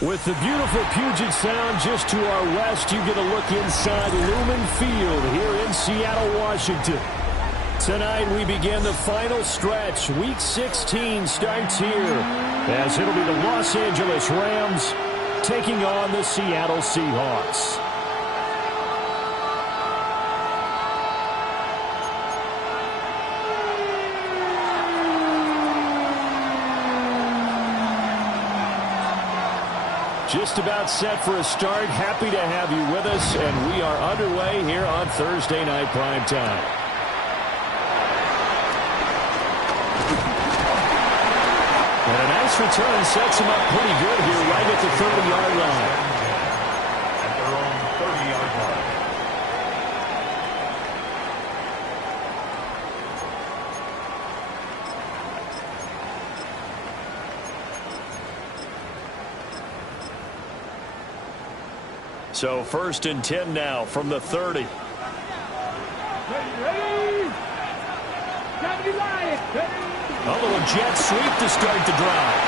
With the beautiful Puget Sound just to our west, you get a look inside Lumen Field here in Seattle, Washington. Tonight we begin the final stretch. Week 16 starts here as it'll be the Los Angeles Rams taking on the Seattle Seahawks. Just about set for a start. Happy to have you with us, and we are underway here on Thursday Night Primetime. And a nice return sets him up pretty good here right at the 30-yard line. At their own 30-yard line. So 1st and 10 now from the 30. Ready. A little jet sweep to start the drive.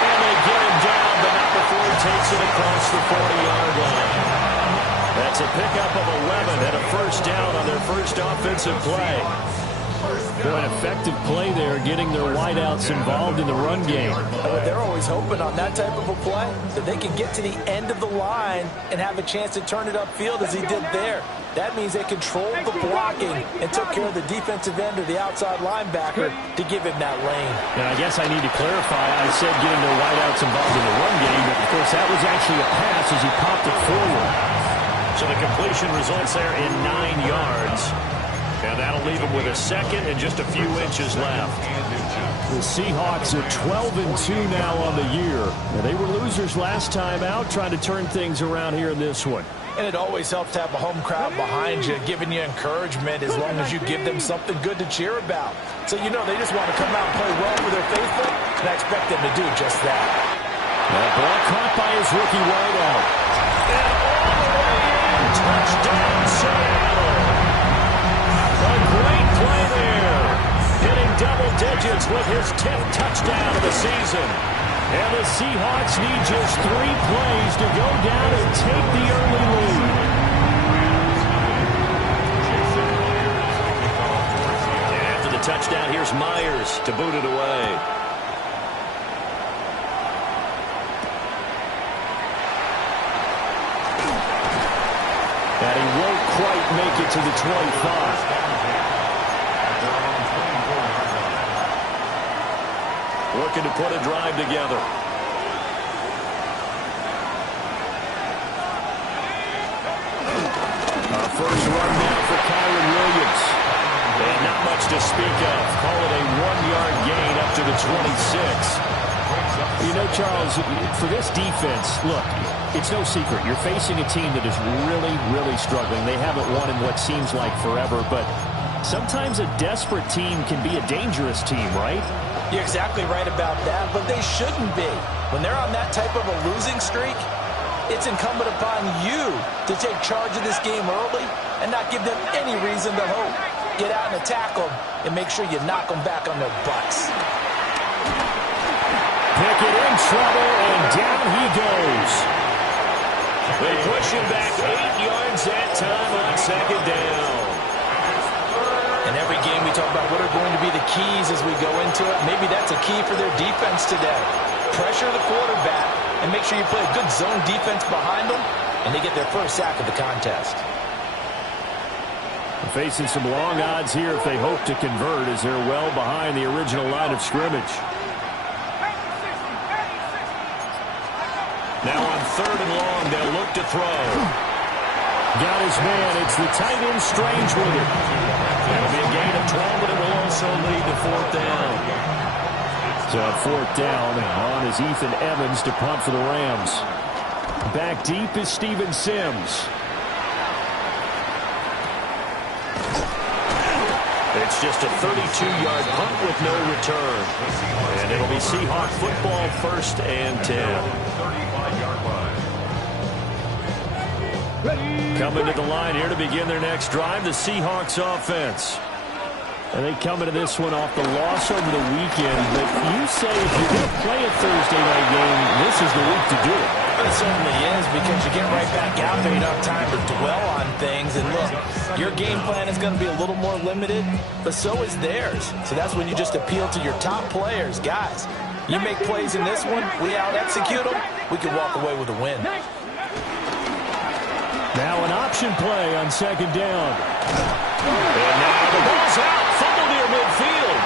And they get him down, but not before he takes it across the 40-yard line. That's a pickup of 11 and a first down on their first offensive play. Boy, an effective play there, getting their wideouts involved in the run game. They're always hoping on that type of a play that they can get to the end of the line and have a chance to turn it upfield as he did there. That means they controlled the blocking and took care of the defensive end or the outside linebacker to give him that lane. And I guess I need to clarify, I said getting their wideouts involved in the run game, but of course that was actually a pass as he popped it forward. So the completion results there in 9 yards. And that'll leave him with a second and just a few inches left. The Seahawks are 12-2 now on the year. And they were losers last time out, trying to turn things around here in this one. And it always helps to have a home crowd behind you, giving you encouragement as long as you give them something good to cheer about. So you know they just want to come out and play well for their faithful, and I expect them to do just that. That ball caught by his rookie wideout. And all the way in, touchdown Seattle. A great play there. Hitting double digits with his 10th touchdown of the season. And the Seahawks need just 3 plays to go down and take the early lead. And after the touchdown, here's Myers to boot it away. And he won't quite make it to the 25. Looking to put a drive together. Our first run now for Kyron Williams. And not much to speak of. Call it a 1-yard gain up to the 26. You know, Charles, for this defense, look, it's no secret. You're facing a team that is really, really struggling. They haven't won in what seems like forever, but sometimes a desperate team can be a dangerous team, right? You're exactly right about that, but they shouldn't be. When they're on that type of a losing streak, it's incumbent upon you to take charge of this game early and not give them any reason to hope. Get out and attack them and make sure you knock them back on their butts. Pickett in trouble, and down he goes. They push him back 8 yards that time on second down. In every game we talk about what are going to be the keys as we go into it. Maybe that's a key for their defense today. Pressure the quarterback and make sure you play a good zone defense behind them, and they get their first sack of the contest. Facing some long odds here if they hope to convert, as they're well behind the original line of scrimmage. Now on 3rd and long, they'll look to throw. Got his man. It's the tight end Strange with it. That'll be a gain of 12, but it will also lead to 4th down. So 4th down on is Ethan Evans to punt for the Rams. Back deep is Steven Sims. It's just a 32-yard punt with no return. And it'll be Seahawk football, 1st and 10. Coming to the line here to begin their next drive, the Seahawks offense. And they come into this one off the loss over the weekend. But you say if you're going to play a Thursday night game, this is the week to do it. It certainly is, because you get right back out there. You don't have time to dwell on things. And look, your game plan is going to be a little more limited, but so is theirs. So that's when you just appeal to your top players. Guys, you make plays in this one, we out-execute them, we can walk away with a win. Now an option play on second down. And now the ball's out. Fumble near midfield.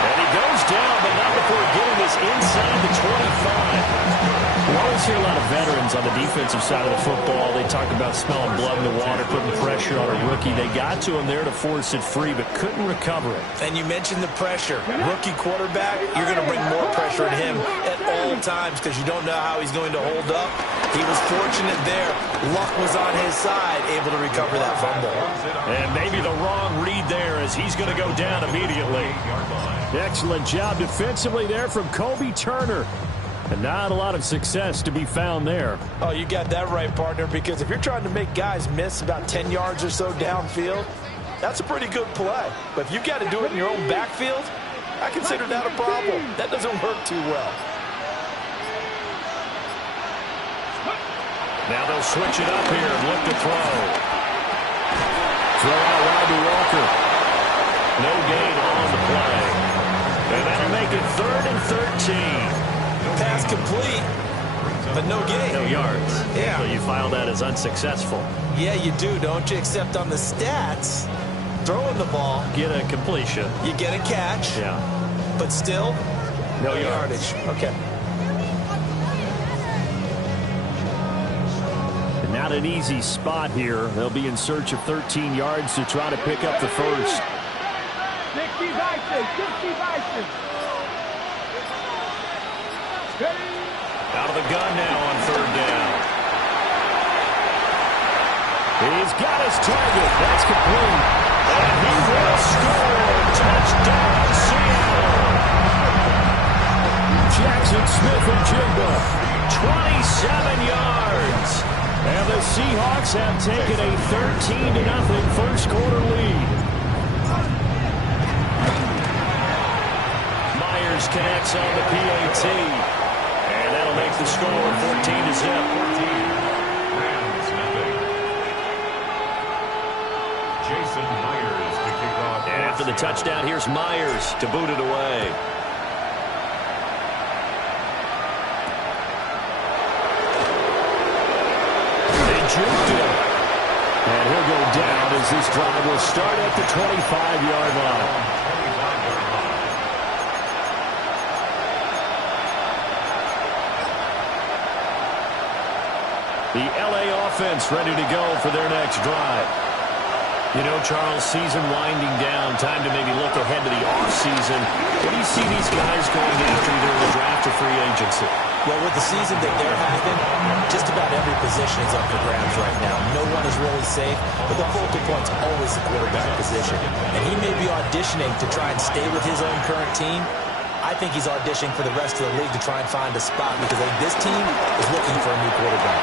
And he goes down, but not before getting this inside the 25. We always hear a lot of veterans on the defensive side of the football. They talk about smelling blood in the water, putting pressure on a rookie. They got to him there to force it free, but couldn't recover it. And you mentioned the pressure. Rookie quarterback, you're going to bring more pressure at him at all times because you don't know how he's going to hold up. He was fortunate there. Luck was on his side, able to recover that fumble. And maybe the wrong read there as he's going to go down immediately. Excellent job defensively there from Kobe Turner. And not a lot of success to be found there. Oh, you got that right, partner, because if you're trying to make guys miss about 10 yards or so downfield, that's a pretty good play. But if you've got to do it in your own backfield, I consider that a problem. That doesn't work too well. Now they'll switch it up here and look to throw. Throw out wide to Walker. No gain on the play. And that'll make it 3rd and 13. Pass complete, but no gain. No yards. Yeah. So you file that as unsuccessful. Yeah, you do, don't you? Except on the stats, throwing the ball. Get a completion. You get a catch. Yeah. But still, no yardage. Okay. And not an easy spot here. They'll be in search of 13 yards to try to pick up the first. 60 Bison. Out of the gun now on 3rd down. He's got his target. That's complete. And he will score. Touchdown, Seattle. Jackson Smith-Njigba, 27 yards. And the Seahawks have taken a 13-0 first quarter lead. Myers connects on the PAT. And that'll make the score 14-0. Jason Myers to kick off. And after the touchdown, here's Myers to boot it away. They juked him. And he'll go down as this drive will start at the 25-yard line. The LA offense ready to go for their next drive. You know, Charles, season winding down, time to maybe look ahead to the offseason. What do you see these guys going after either in the draft or free agency? Well, with the season that they're having, just about every position is up for grabs right now. No one is really safe, but the focal point's always the quarterback position. And he may be auditioning to try and stay with his own current team. I think he's auditioning for the rest of the league to try and find a spot because I think this team is looking for a new quarterback.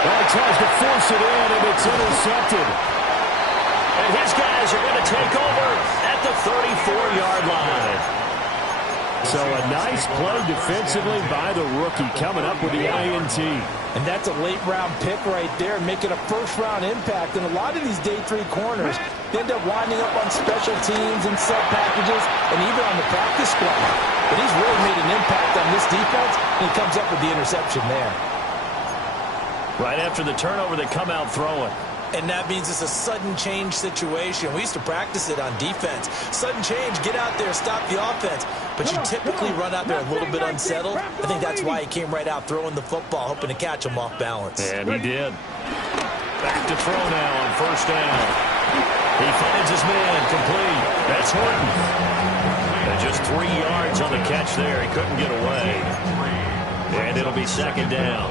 Well, he tries to force it in, and it's intercepted. And his guys are going to take over at the 34-yard line. So a nice play defensively by the rookie coming up with the INT. And that's a late-round pick right there, making a first-round impact. And a lot of these day 3 corners end up winding up on special teams and sub packages and even on the practice squad. But he's really made an impact on this defense, and he comes up with the interception there. Right after the turnover, they come out throwing. And that means it's a sudden change situation. We used to practice it on defense. Sudden change, get out there, stop the offense. But you typically run out there a little bit unsettled. I think that's why he came right out throwing the football, hoping to catch him off balance. And he did. Back to throw now on 1st down. He finds his man complete. That's Horton. And just 3 yards on the catch there. He couldn't get away. And it'll be 2nd down.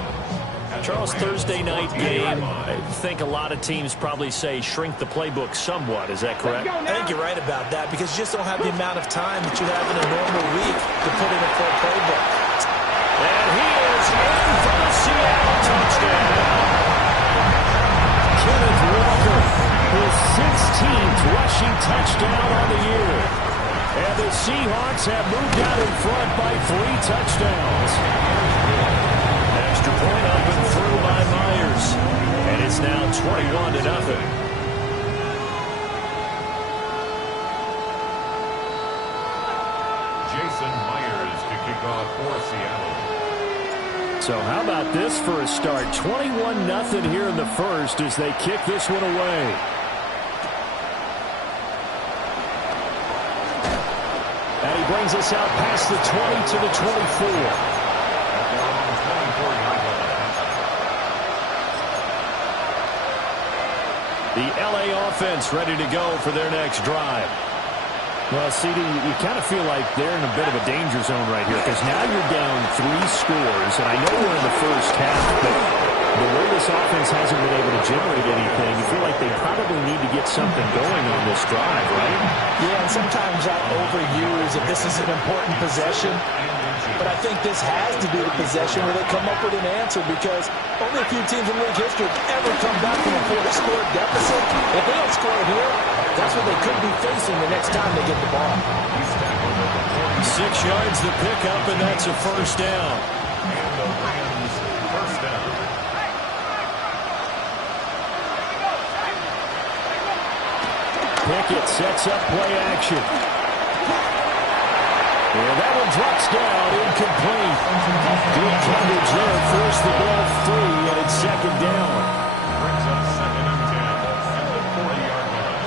Charles, Thursday night game, I think a lot of teams probably say shrink the playbook somewhat. Is that correct? I think you're right about that because you just don't have the amount of time that you have in a normal week to put in a full playbook. And he is in for the Seattle touchdown. Kenneth Walker, his 16th 19th rushing touchdown on the year. And the Seahawks have moved out in front by 3 touchdowns. Extra point up and through by Myers. And it's now 21-0. Myers to kick off for Seattle. So how about this for a start? 21-0 here in the first as they kick this one away. And he brings us out past the 20 to the 24. The LA offense ready to go for their next drive. Well, CD, you kind of feel like they're in a bit of a danger zone right here because now you're down 3 scores, and I know we're in the first half, but the way this offense hasn't been able to generate anything, you feel like they probably need to get something going on this drive, right? Yeah, and sometimes I overuse if this is an important possession, but I think this has to be the possession where they come up with an answer because only a few teams in league history have ever come back from a 4-score deficit. If they don't score here, that's what they could be facing the next time they get the ball. 6 yards the pickup, and that's a first down. And the Rams first down. Pickett sets up play action. And that one drops down, incomplete. Good coverage there, forced the ball free, and it's second down. Brings up 2nd and 10 at the 40-yard line.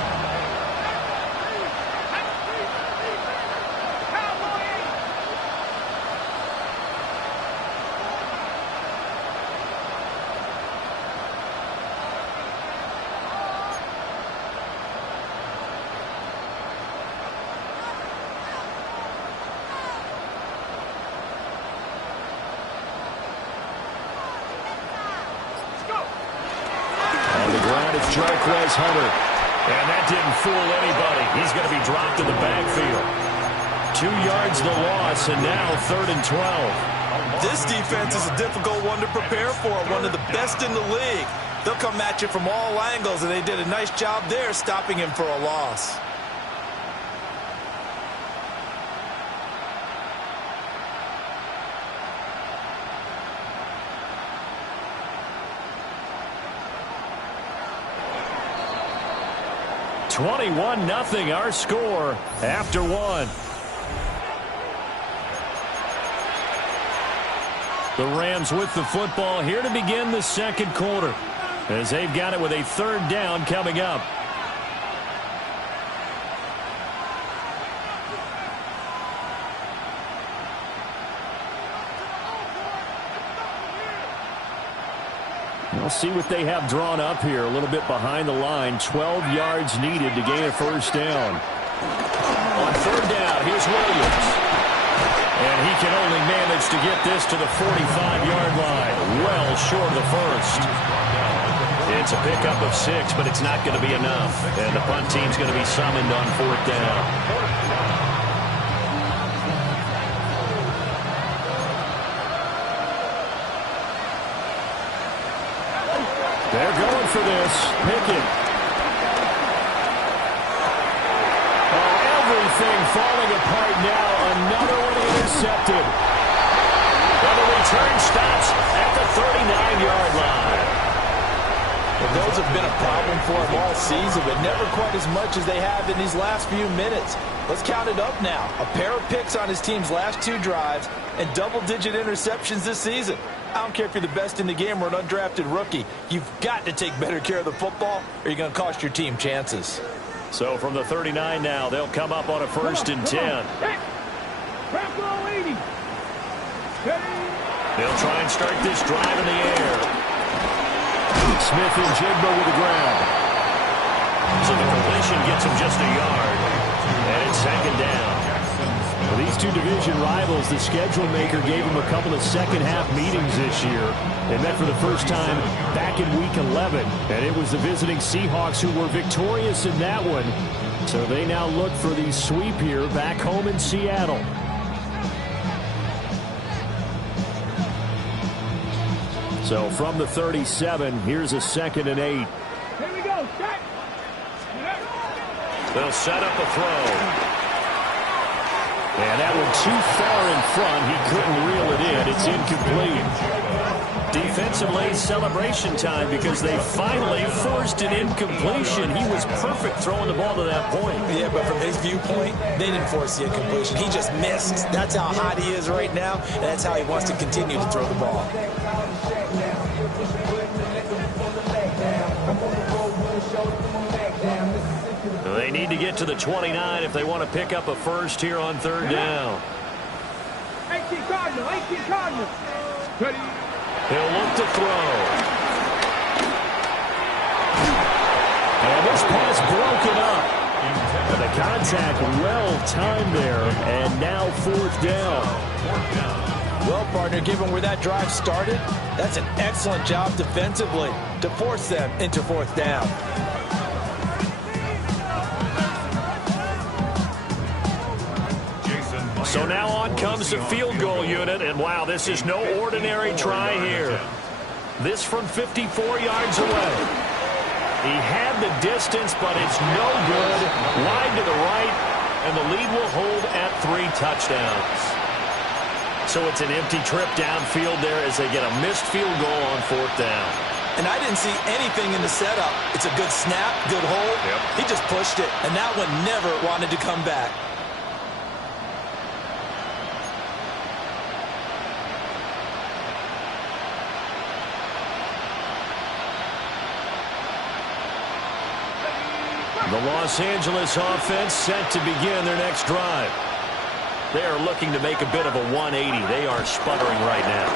Jarquez Hunter. And that didn't fool anybody. He's going to be dropped in the backfield. 2 yards the loss, and now 3rd and 12. This defense is a difficult one to prepare for, one of the best in the league. They'll come at you from all angles, and they did a nice job there stopping him for a loss. (21-0) our score after 1. The Rams with the football here to begin the second quarter as they've got it with a 3rd down coming up. We'll see what they have drawn up here. A little bit behind the line. 12 yards needed to gain a first down. On 3rd down, here's Williams. And he can only manage to get this to the 45-yard line. Well short of the first. It's a pickup of 6, but it's not going to be enough. And the punt team's going to be summoned on 4th down. They're going for this. Pickett. Oh, everything falling apart now. Another one intercepted. And the return stops at the 39-yard line. Well, those have been a problem for him all season, but never quite as much as they have in these last few minutes. Let's count it up now. A pair of picks on his team's last 2 drives and double-digit interceptions this season. I don't care if you're the best in the game or an undrafted rookie. You've got to take better care of the football or you're going to cost your team chances. So from the 39 now, they'll come up on a 1st and 10. They'll try and start this drive in the air. Smith and Ggml with the grab. So the completion gets him just a yard. And it's 2nd down. For these two division rivals, the schedule maker gave them a couple of second-half meetings this year. They met for the first time back in Week 11, and it was the visiting Seahawks who were victorious in that one. So they now look for the sweep here back home in Seattle. So from the 37, here's a 2nd and 8. Here we go. Check. They'll set up a throw. And that one too far in front. He couldn't reel it in. It's incomplete. Defensively, celebration time because they finally forced an incompletion. He was perfect throwing the ball to that point. Yeah, but from his viewpoint, they didn't force the incompletion. He just missed. That's how hot he is right now, and that's how he wants to continue to throw the ball. They need to get to the 29 if they want to pick up a first here on third down. 18 Cardinal, 18 Cardinal. He'll look to throw. And this pass broken up. And the contact well timed there, and now fourth down. Well, partner, given where that drive started, that's an excellent job defensively to force them into fourth down. So now on comes the field goal unit, and wow, this is no ordinary try here. This from 54 yards away. He had the distance, but it's no good. Wide to the right, and the lead will hold at 3 touchdowns. So it's an empty trip downfield there as they get a missed field goal on fourth down. And I didn't see anything in the setup. It's a good snap, good hold. Yep. He just pushed it, and that one never wanted to come back. The Los Angeles offense set to begin their next drive. They are looking to make a bit of a 180. They are sputtering right now.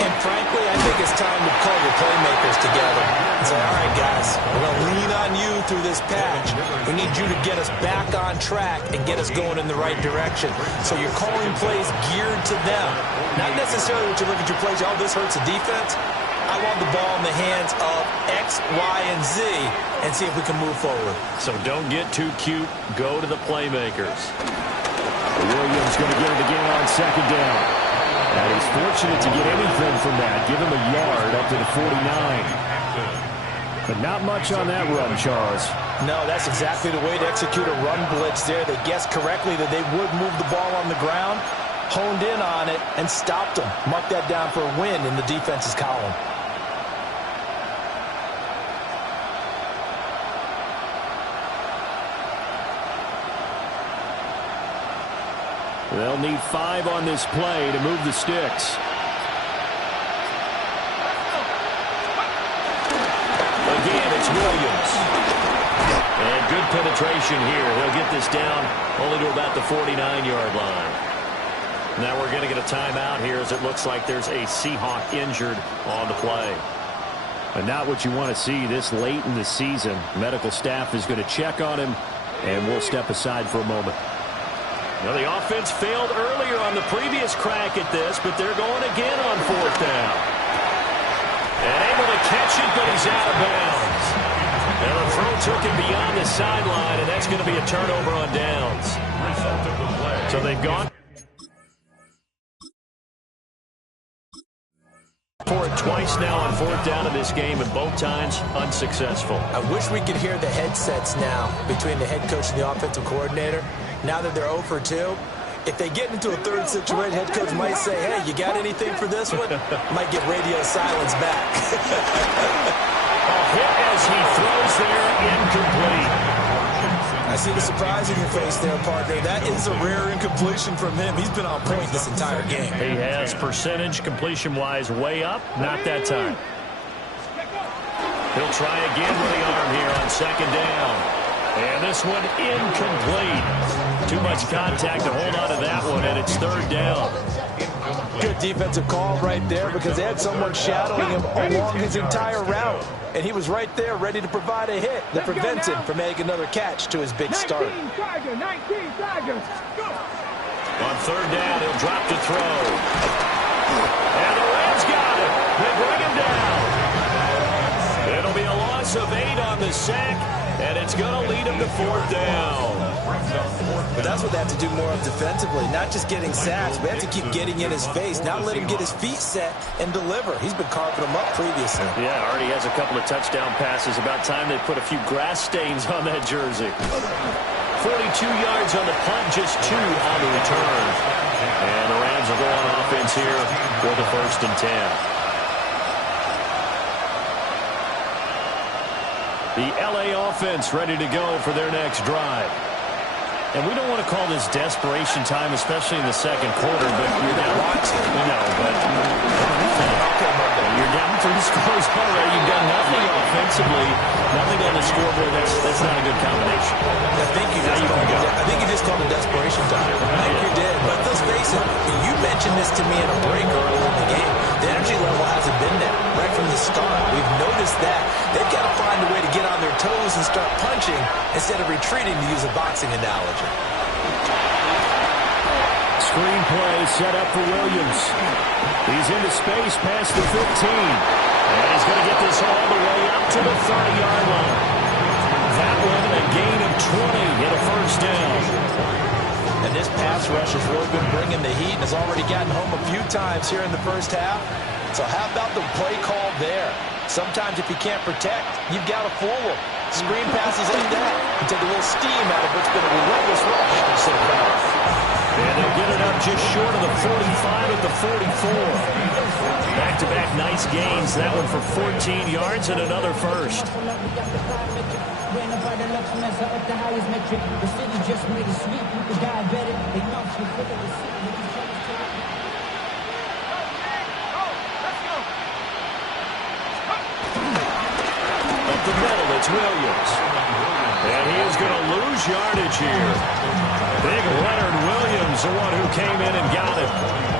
And frankly, I think it's time to call your playmakers together and say, all right, guys, we're going to lean on you through this patch. We need you to get us back on track and get us going in the right direction. So you're calling plays geared to them. Not necessarily when you look at your plays, oh, this hurts the defense. I want the ball in the hands of X, Y, and Z and see if we can move forward. So don't get too cute. Go to the playmakers. Williams going to get it again on second down. And he's fortunate to get anything from that. Give him a yard up to the 49. But not much on that run, Charles. No, that's exactly the way to execute a run blitz there. They guessed correctly that they would move the ball on the ground, honed in on it, and stopped them. Mark that down for a win in the defense's column. They'll need 5 on this play to move the sticks. Again, it's Williams. And good penetration here. They'll get this down only to about the 49-yard line. Now we're going to get a timeout here as it looks like there's a Seahawk injured on the play. And not what you want to see this late in the season. Medical staff is going to check on him, and we'll step aside for a moment. Well, the offense failed earlier on the previous crack at this, but they're going again on fourth down. And able to catch it, but he's out of bounds. And the throw took him beyond the sideline, and that's going to be a turnover on downs. So they've gone for it twice now on fourth down in this game, and both times unsuccessful. I wish we could hear the headsets now between the head coach and the offensive coordinator. Now that they're 0 for 2, if they get into a third situation, head coach might say, hey, you got anything for this one? Might get radio silence back. A hit as he throws there, incomplete. I see the surprise in your face there, partner. That is a rare incompletion from him. He's been on point this entire game. He has percentage completion-wise way up. Not that time. He'll try again with the arm here on second down. And this one incomplete. Too much contact to hold on to that one, and it's third down. Good defensive call right there because they had someone shadowing him along his entire route. And he was right there ready to provide a hit that prevents him from making another catch to his big start. 19 Tigers. On third down, he'll drop to throw. And the Rams got him. They bring him down. It'll be a loss loss of 8 on the sack, and it's going to lead him to 4th down. But that's what they have to do more of defensively, not just getting sacks, but they have to keep getting in his face, not let him get his feet set and deliver. He's been carving them up previously. Yeah, already has a couple of touchdown passes. About time they put a few grass stains on that jersey. 42 yards on the punt, just 2 on the return. And the Rams will go on offense here for the 1st and 10. The LA offense ready to go for their next drive. And we don't want to call this desperation time, especially in the second quarter, but you're down. You're down 3 scores already. You've done nothing offensively, nothing on the scoreboard. That's not a good combination. I think you just called it desperation time. I think you did. But let's face it, you mentioned this to me in a break earlier in the game. The energy level hasn't been there right from the start. We've noticed that. They've got to find a way to get on their toes and start punching instead of retreating, to use a boxing analogy. Screen play set up for Williams. He's into space past the 15. And he's going to get this all the way up to the 30-yard line. That one a gain of 20 and a 1st down. And this pass rush has really been bringing the heat and has already gotten home a few times here in the 1st half. So how about the play call there? Sometimes if you can't protect, you've got to fool them. Screen passes like that can take a little steam out of what's been a relentless rush so far. And they'll get it up just short of the 45 at the 44. Back-to-back nice gains. That one for 14 yards and another 1st. Up the middle, it's Williams. And he is going to lose yardage here. Big Leonard Williams, the one who came in and got it.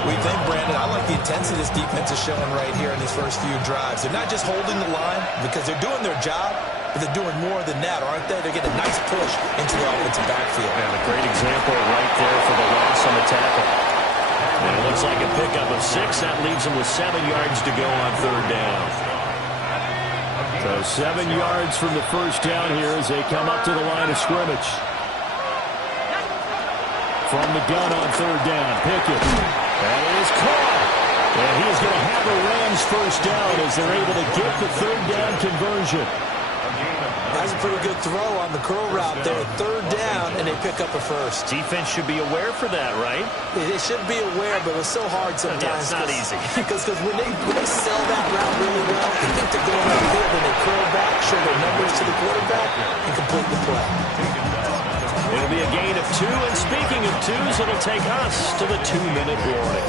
We think, Brandon, I like the intensity this defense is showing right here in these first few drives. They're not just holding the line because they're doing their job, but they're doing more than that, aren't they? They're getting a nice push into the offensive backfield. And a great example right there for the loss on the tackle. And it looks like a pickup of 6. That leaves them with 7 yards to go on 3rd down. So 7 yards from the 1st down here as they come up to the line of scrimmage. From the gun on 3rd down, Pickett. And it is caught. And he is going to have the Rams 1st down as they're able to get the 3rd down conversion. That's a pretty good throw on the curl route there. 3rd down, and they pick up a 1st. Defense should be aware for that, right? They should be aware, but it's so hard sometimes. Yeah, it's not easy. Because when they sell that route really well, they think they're going upfield, and they curl back, show their numbers to the quarterback, and complete the play. It'll be a gain of 2, and speaking of 2s, it'll take us to the 2-minute warning.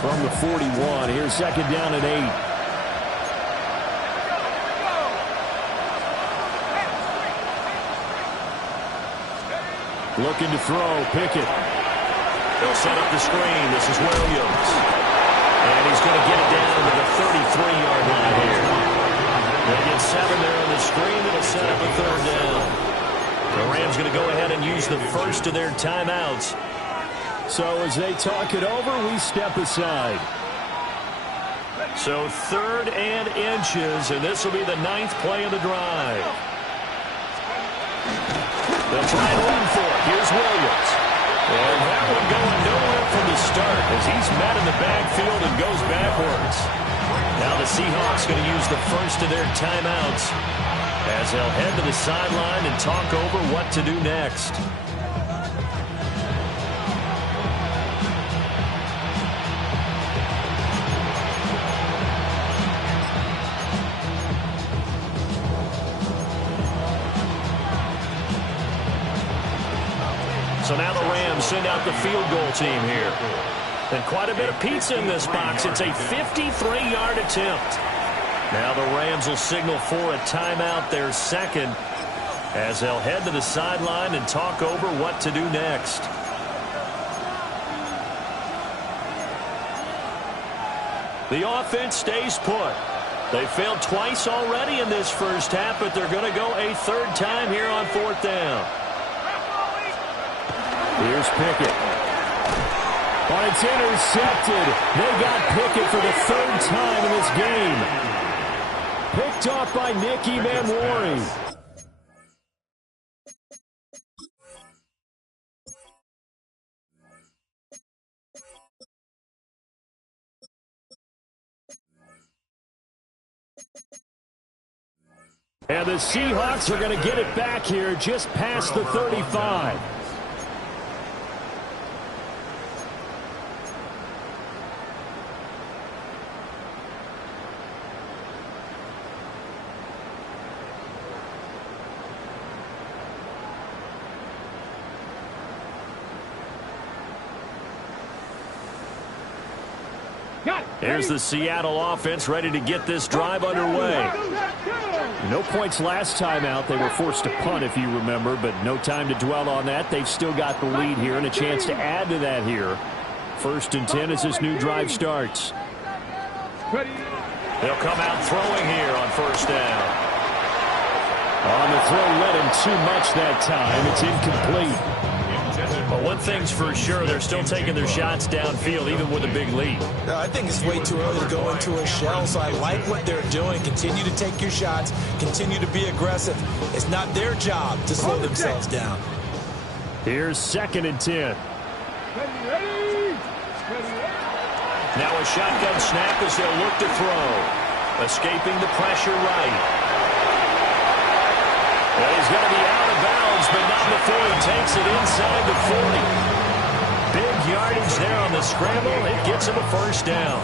From the 41, here's 2nd down and 8. Looking to throw, Pickett. They'll set up the screen. This is Williams. And he's going to get it down to the 33-yard line here. They get 7 there on the screen. It'll set up a 3rd down. The Rams going to go ahead and use the first of their timeouts. So as they talk it over, we step aside. So 3rd and inches, and this will be the 9th play of the drive. They'll try and run for it. Here's Williams. And that one going nowhere from the start as he's met in the backfield and goes backwards. Now the Seahawks going to use the first of their timeouts as they'll head to the sideline and talk over what to do next. So now the Rams send out the field goal team here. And quite a bit of pizza in this box. It's a 53-yard attempt. Now the Rams will signal for a timeout, their 2nd, as they'll head to the sideline and talk over what to do next. The offense stays put. They failed twice already in this first half, but they're going to go a 3rd time here on 4th down. Here's Pickett. Oh, it's intercepted. They got Pickett for the third time in this game. Picked off by Ggml. And the Seahawks are going to get it back here just past the 35. Here's the Seattle offense ready to get this drive underway. No points last time out. They were forced to punt, if you remember, but no time to dwell on that. They've still got the lead here and a chance to add to that here. 1st and 10 as this new drive starts. They'll come out throwing here on 1st down. On the throw, led him too much that time. It's incomplete. But one thing's for sure, they're still taking their shots downfield, even with a big lead. I think it's way too early to go into a shell, so I like what they're doing. Continue to take your shots. Continue to be aggressive. It's not their job to slow themselves down. Here's 2nd and 10. Now a shotgun snap as they'll look to throw. Escaping the pressure right. Well, he's going to be out of bounds, but not before he takes it inside the 40. Big yardage there on the scramble. It gets him a 1st down.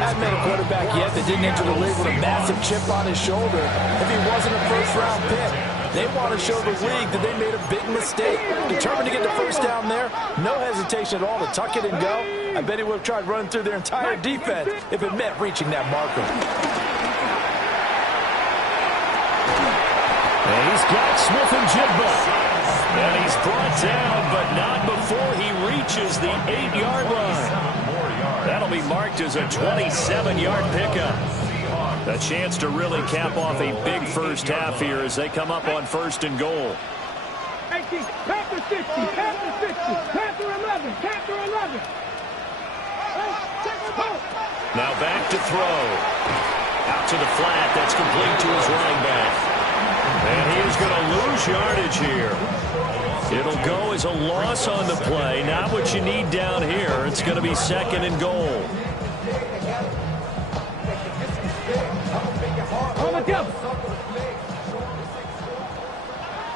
Hasn't been a quarterback yet that didn't enter the league with a massive chip on his shoulder. If he wasn't a 1st-round pick, they want to show the league that they made a big mistake. Determined to get the 1st down there, no hesitation at all to tuck it and go. I bet he would have tried running through their entire defense if it meant reaching that marker. And he's got Smith-Njigba. And he's brought down, but not before he reaches the 8-yard line. That'll be marked as a 27-yard pickup. A chance to really cap off a big 1st half here as they come up on 1st and goal. 18, Panther 60, Panther 60, Panther 11, Panther 11. Now back to throw. Out to the flat. That's complete to his running back. And he is going to lose yardage here. It'll go as a loss on the play. Not what you need down here. It's going to be 2nd and goal. On the jump.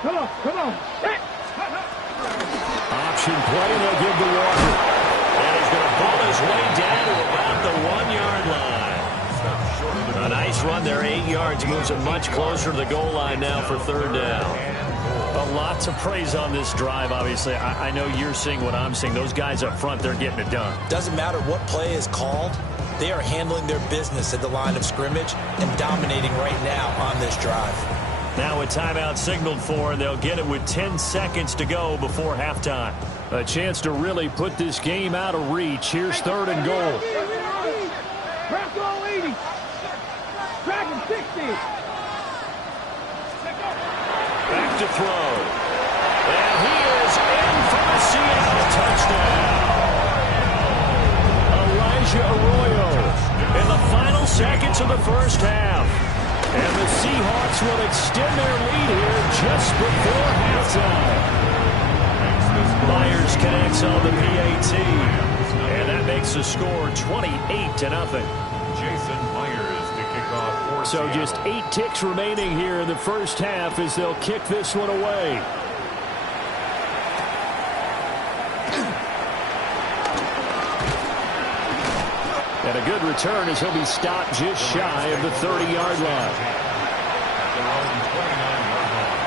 Come on, come on. Option play, they'll give the Walker. And he's going to ball his way down to about the 1-yard line. A nice run there, 8 yards, moves him much closer to the goal line now for 3rd down. A lot to praise on this drive, obviously. I know you're seeing what I'm seeing. Those guys up front, they're getting it done. Doesn't matter what play is called. They are handling their business at the line of scrimmage and dominating right now on this drive. Now a timeout signaled for, and they'll get it with 10 seconds to go before halftime. A chance to really put this game out of reach. Here's 3rd and goal. Crack all 80. Dragon 60. Back to throw. And he is in for the Seattle touchdown. Elijah Arroyo in the final seconds of the 1st half. And the Seahawks will extend their lead here just before halftime. Myers connects on the PAT. And that makes the score 28-0. Jason Myers to kick off for So Seattle. just 8 ticks remaining here in the 1st half as they'll kick this one away. And a good return as he'll be stopped just shy of the 30-yard line. At their own 29-yard line.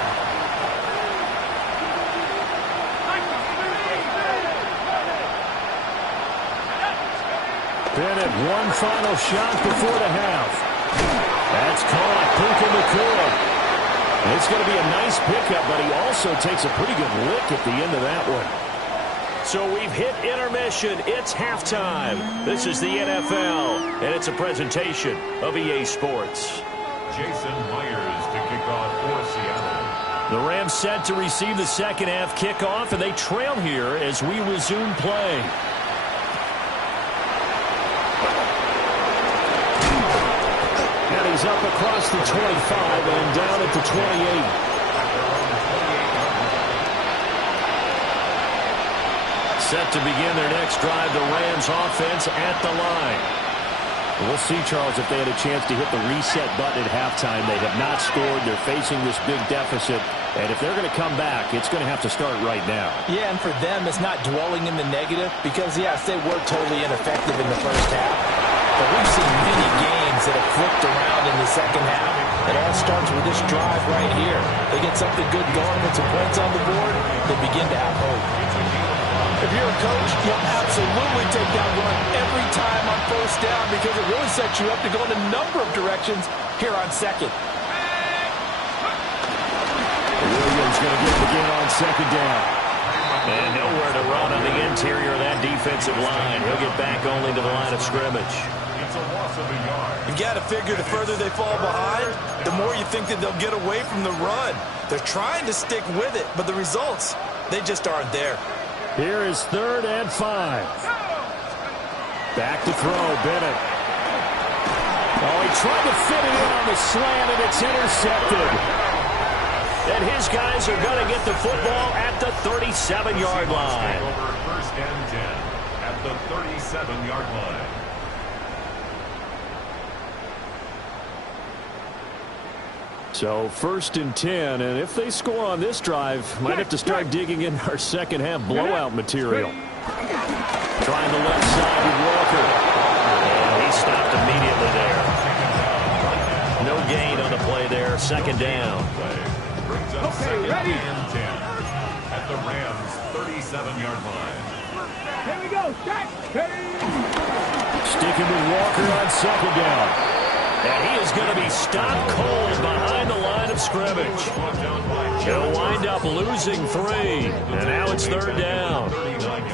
Bennett, one final shot before the half. That's caught. Puka Nacua. It's going to be a nice pickup, but he also takes a pretty good lick at the end of that one. So we've hit intermission. It's halftime. This is the NFL, and it's a presentation of EA Sports. Jason Myers to kick off for Seattle. The Rams set to receive the 2nd half kickoff, and they trail here as we resume play. is up across the 25 and down at the 28. Set to begin their next drive, the Rams offense at the line. We'll see, Charles, if they had a chance to hit the reset button at halftime. They have not scored. They're facing this big deficit. And if they're going to come back, it's going to have to start right now. Yeah, and for them, it's not dwelling in the negative because, yes, they were totally ineffective in the first half. But we've seen many games that have flipped around in the second half. It all starts with this drive right here. They get something good going with some points on the board, they begin to have hope. If you're a coach, you'll absolutely take that run every time on first down because it really sets you up to go in a number of directions here on second. Williams going to get it again on second down. And nowhere to run on the interior of that defensive line. He'll get back only to the line of scrimmage. It's a loss of a yard. You've got to figure the further they fall behind, the more you think that they'll get away from the run. They're trying to stick with it, but the results, they just aren't there. Here is 3rd and 5. Back to throw, Bennett. Oh, he tried to fit it in on the slant, and it's intercepted. And his guys are going to get the football at the 37-yard line. Over 1st and 10 at the 37-yard line. So 1st and 10, and if they score on this drive, might have to start digging in our second half blowout material. Trying the left side with Walker. And he stopped immediately there. No gain on the play there, 2nd down. Brings up 2nd and 10 at the Rams 37-yard line. Here we go. Shot. Sticking with Walker on 2nd down. And he is going to be stopped cold behind the line of scrimmage. He'll wind up losing 3. And now it's 3rd down.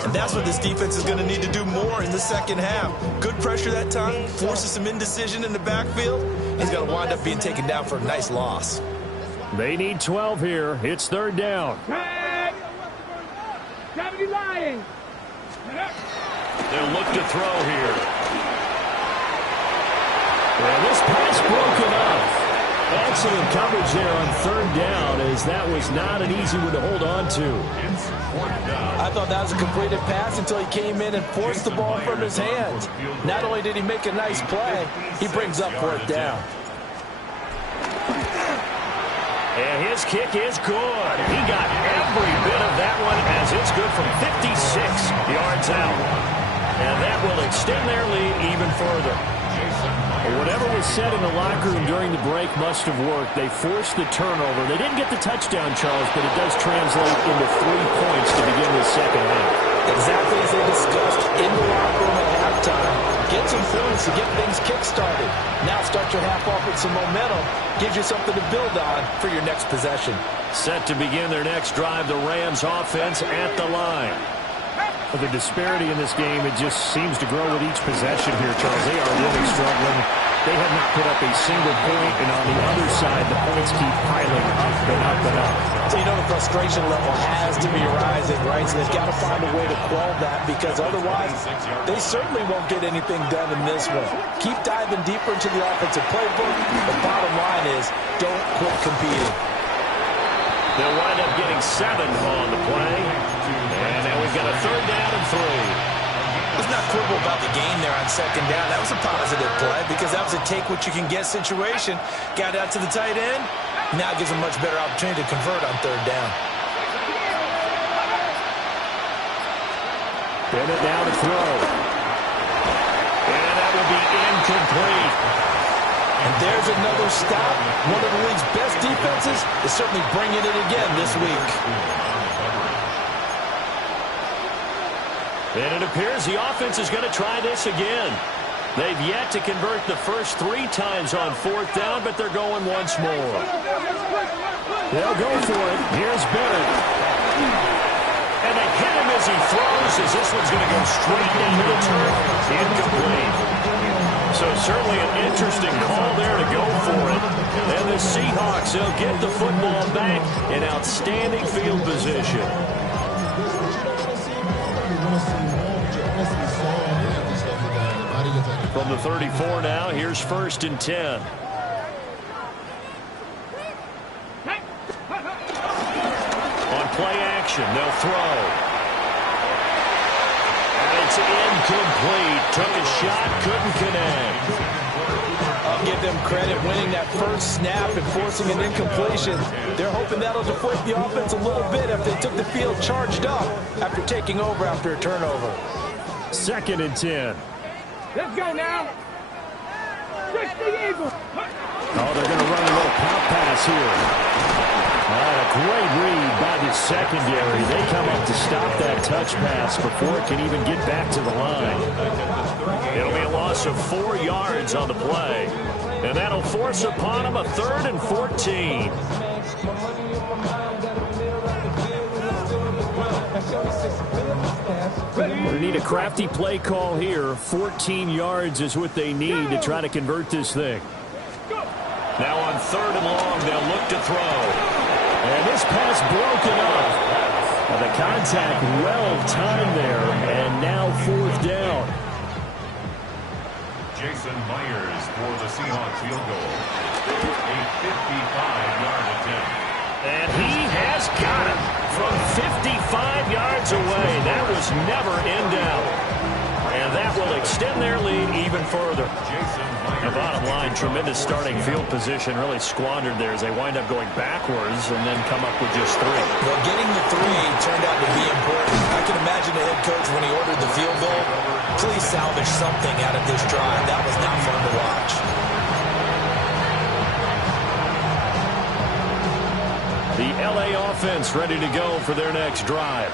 And that's what this defense is going to need to do more in the second half. Good pressure that time, forces some indecision in the backfield. He's going to wind up being taken down for a nice loss. They need 12 here. It's 3rd down. Gravity lying. They'll look to throw here. Well, this pass broken up. Excellent coverage there on 3rd down, as that was not an easy one to hold on to. I thought that was a completed pass until he came in and forced the ball from his hands. Not only did he make a nice play, he brings up 4th down. And his kick is good. He got every bit of that one, as it's good from 56 yards out. And that will extend their lead even further. Whatever was said in the locker room during the break must have worked. They forced the turnover. They didn't get the touchdown, Charles, but it does translate into 3 points to begin the second half. Exactly as they discussed in the locker room at halftime. Get some points to get things kick-started. Now start your half off with some momentum. Gives you something to build on for your next possession. Set to begin their next drive, the Rams offense at the line. The disparity in this game, it just seems to grow with each possession here, Charles. They are really struggling. They have not put up a single point, and on the other side, the points keep piling up and up and up. So you know the frustration level has to be rising, right? So they've got to find a way to quell that because otherwise they certainly won't get anything done in this one. Keep diving deeper into the offensive playbook. The bottom line is don't quit competing. They'll wind up getting 7 on the play. And now we've got a 3rd down and 3. Let's not quibble about the game there on 2nd down. That was a positive play because that was a take-what-you-can-get situation. Got out to the tight end. Now gives them much better opportunity to convert on 3rd down. Bennett down to throw. And that will be incomplete. And there's another stop. One of the league's best defenses is certainly bringing it again this week. And it appears the offense is going to try this again. They've yet to convert the first 3 times on 4th down, but they're going once more. They'll go for it. Here's Bennett. And they hit him as he throws, as this one's going to go straight into the turf. Incomplete. So certainly an interesting call there to go for it. And the Seahawks, they'll get the football back in outstanding field position. From the 34 now, here's 1st and 10. motion. They'll throw. And it's incomplete. Took a shot, couldn't connect. I'll give them credit winning that first snap and forcing an incompletion. They're hoping that'll deflate the offense a little bit if they took the field charged up after taking over after a turnover. 2nd and 10. Let's go now. 60 Eagles. Oh, they're going to run a little pop pass here. A great read by the secondary. They come up to stop that touch pass before it can even get back to the line. It'll be a loss of 4 yards on the play. And that'll force upon them a 3rd and 14. They need a crafty play call here. 14 yards is what they need to try to convert this thing. Now on 3rd and long, they'll look to throw. And this pass broken up. The contact well timed there, and now 4th down. Jason Myers for the Seahawks field goal. A 55-yard attempt. And he has got it from 55 yards away. That was never in doubt. And that will extend their lead even further. The bottom line, tremendous starting field position, really squandered there as they wind up going backwards and then come up with just 3. Well, getting the 3 turned out to be important. I can imagine the head coach when he ordered the field goal. Please salvage something out of this drive. That was not fun to watch. The LA offense ready to go for their next drive.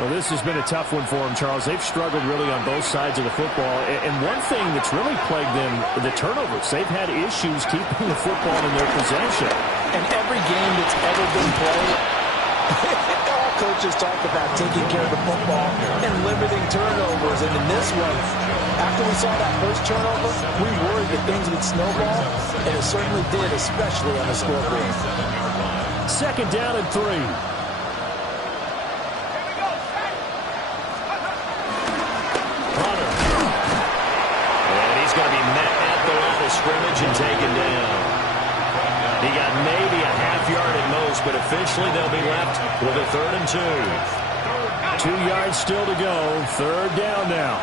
Well, this has been a tough one for them, Charles. They've struggled really on both sides of the football. And one thing that's really plagued them, the turnovers. They've had issues keeping the football in their possession. And every game that's ever been played, all coaches talk about taking care of the football and limiting turnovers. And in this one, after we saw that first turnover, we worried that things would snowball. And it certainly did, especially on the scoreboard. 2nd down and 3. Scrimmage and taken down. He got maybe a half-yard at most, but officially they'll be left with a 3rd and 2. 2 yards still to go. 3rd down now.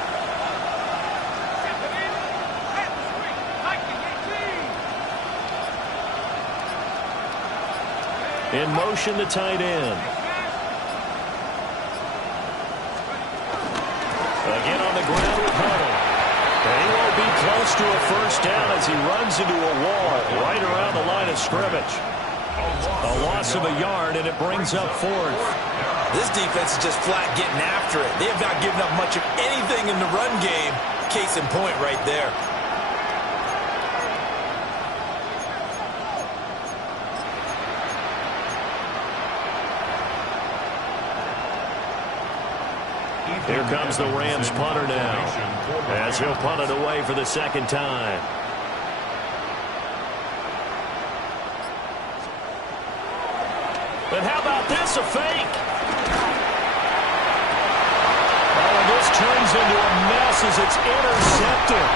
In motion, the tight end. Again on the ground with Huddle. And he won't be close to a 1st down as he runs into a wall right around the line of scrimmage. A loss of a yard, and it brings up 4th. This defense is just flat getting after it. They have not given up much of anything in the run game. Case in point right there. Here comes the Rams punter now, as he'll punt it away for the 2nd time. And how about this, a fake? Oh, and this turns into a mess as it's intercepted.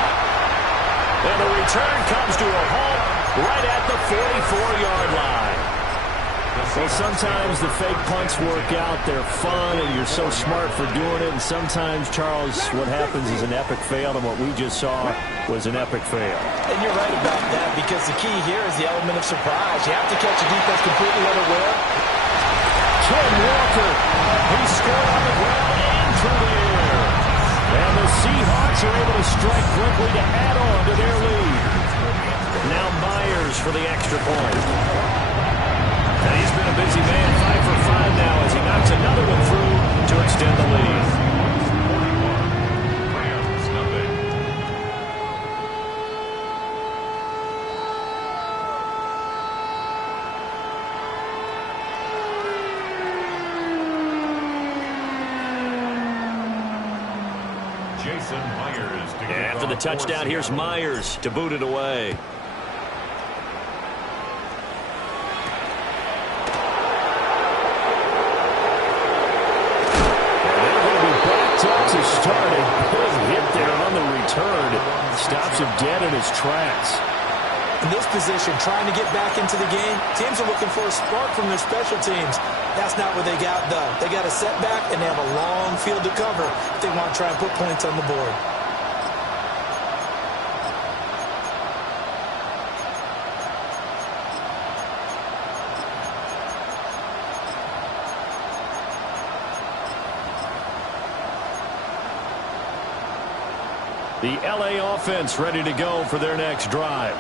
And the return comes to a halt right at the 44-yard line. Well, sometimes the fake punts work out. They're fun, and you're so smart for doing it. And sometimes, Charles, what happens is an epic fail, and what we just saw was an epic fail. And you're right about that, because the key here is the element of surprise. You have to catch a defense completely unaware. Ken Walker, he scored on the ground and through the air. And the Seahawks are able to strike quickly to add on to their lead. Now Myers for the extra point. And he's been a busy man, 5 for 5 now as he knocks another one through to extend the lead. 41, Rams nothing. Jason Myers to kick After the off touchdown, here's Myers to boot it away. Starting big hit there on the return. Stops him dead in his tracks. In this position, trying to get back into the game, teams are looking for a spark from their special teams. That's not what they got, though. They got a setback, and they have a long field to cover if they want to try and put points on the board. The LA offense ready to go for their next drive.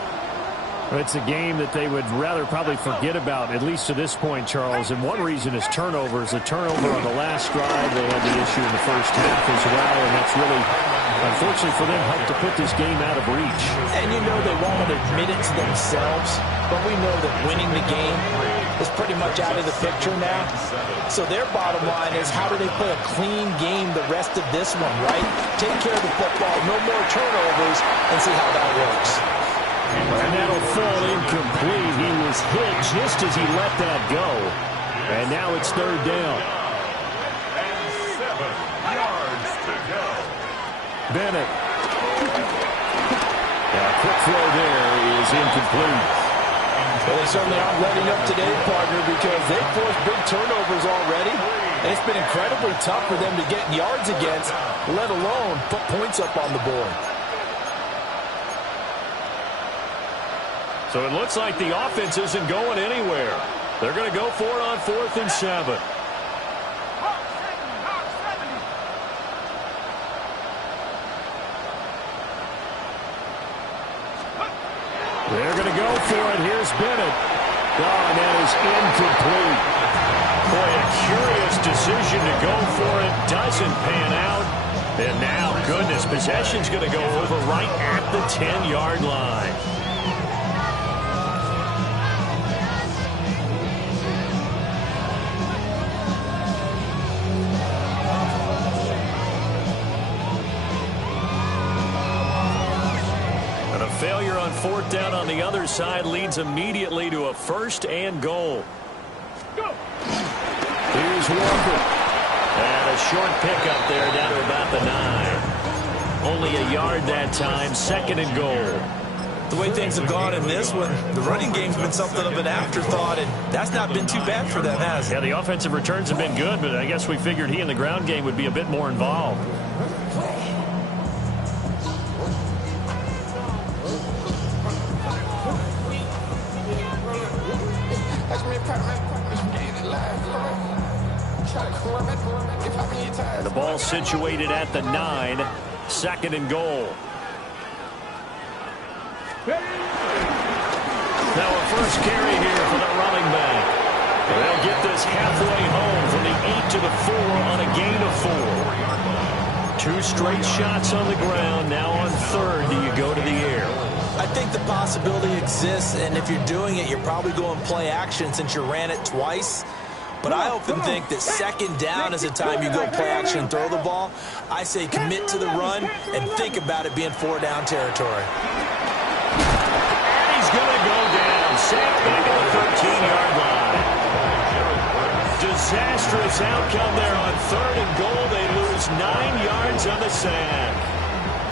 It's a game that they would rather probably forget about, at least to this point, Charles. And one reason is turnovers. A turnover on the last drive. They had the issue in the first half as well, and that's really, unfortunately for them, helped to put this game out of reach. And you know they won't admit it to themselves, but we know that winning the game is pretty much out of the picture now. So their bottom line is, how do they play a clean game the rest of this one, right? Take care of the football, no more turnovers, and see how that works. And that'll fall incomplete. He was hit just as he let that go. And now it's third down. And 7 yards to go. Bennett. A quick throw there is incomplete. Well, they certainly aren't letting up today, partner, because they've forced big turnovers already. And it's been incredibly tough for them to get yards against, let alone put points up on the board. So it looks like the offense isn't going anywhere. They're going to go for it on 4th and 7. They're going to go for it. Here's Bennett. Oh, and that is incomplete. Boy, a curious decision to go for it. Doesn't pan out. And now, goodness, possession's going to go over right at the 10-yard line. Failure on 4th down on the other side leads immediately to a 1st and goal. Here's Walker. And a short pickup there down to about the 9. Only a yard that time, 2nd and goal. The way things have gone in this one, the running game's been something of an afterthought, and that's not been too bad for them, has it? Yeah, the offensive returns have been good, but I guess we figured he in the ground game would be a bit more involved. And the ball situated at the 9, 2nd and goal. Now a first carry here for the running back. They'll get this halfway home from the 8 to the 4 on a gain of 4. 2 straight shots on the ground. Now on 3rd, do you go to the air? I think the possibility exists, and if you're doing it, you're probably going play action since you ran it twice. But I often think that 2nd down is the time you go play action and throw the ball. I say commit to the run and think about it being 4-down territory. And he's going to go down. Sacked back at the 13-yard line. Disastrous outcome there on 3rd and goal. They lose 9 yards on the sack.